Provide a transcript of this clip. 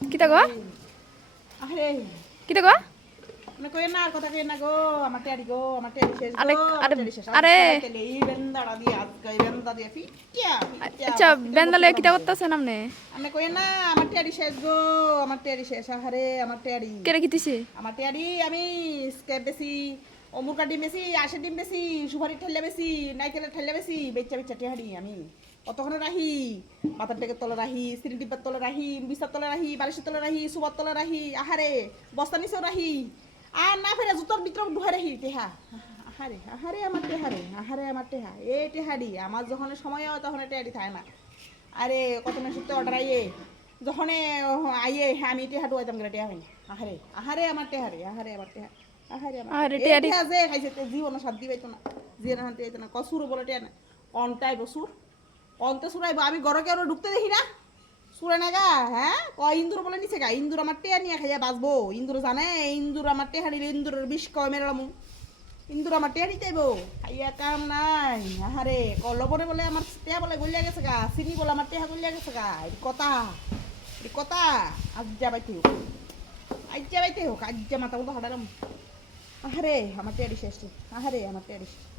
কিতা গো আরে কিতা গো আমি কই না আর কথা কই না গো আমার টেয়ারি গো আমার টেয়ারি শেষ আরে গো আরে টেয়ারি শেষ আরে এই বেন্দাড়া দিয়ে আজকে বেন্দা দিয়ে ফিটিয়া আচ্ছা বেন্দালে কিতা করতেছেন আপনি আমি কই না আমার টেয়ারি শেষ গো আমার টেয়ারি শেষ আহারে আমার টেয়ারি কেরে কিতিছে আমার টেয়ারি আমি স্কেপ বেশি অমুরকা ডিম বেশি আশের ডিম বেশি সুপারি ঠেলে বেশি নাইকেলের ঠেলে বেশি বেচা বেচা টেহারি আমি অতক্ষণে রাহি মাথার টেকের তলে রাহি সিঁড়ি ডিব্বার তলে রাহি বিছার তলে রাহি বালিশের তলে রাহি সুবার তলে রাহি আহারে বস্তা নিচেও রাহি আর না ফেরে জুতোর ভিতরে ঢুকে রাহি টেহা আহারে আহারে আমার টেহারে আহারে আমার টেহা এ টেহারি আমার যখন সময় হয় তখন টেহারি থাকে না আরে কত না সত্যি অর্ডার আইয়ে যখন আইয়ে হ্যাঁ আমি টেহা ডুয়াইতাম গেলে টেহা হয়নি আহারে আহারে আমার টেহারে আহারে আমার টেহা আহারে আমার আরে টেহা টেহারি যে খাইছে জীবন শান্তি পাইতো না জীবন শান্তি পাইতো না কসুর বলে টেহা না কনটাই বসুর কনতে সুরাইবো আমি ঘরে কেউ ঢুকতে দেখি না সুরে না গা হ্যাঁ ক ইন্দুর বলে নিছে গা ইন্দুর আমার টেহা নিয়ে খাইয়া বাঁচবো ইন্দুর জানে ইন্দুর আমার টেহা নিলে ইন্দুরের বিষ কয় মেরালামু ইন্দুর আমার টেহা নিতে খাইয়া কাম নাই আহারে লবণে বলে আমার টেহা বলে গলিয়া গেছে গা চিনি বলে আমার টেহা গলিয়া গেছে গা এটি কথা আজ্জা বাইতে হোক আজ্জা মাথা মতো হাঁটালাম আহারে আমার টেয়ারি শেষ আহারে আমার টেয়ারি শেষ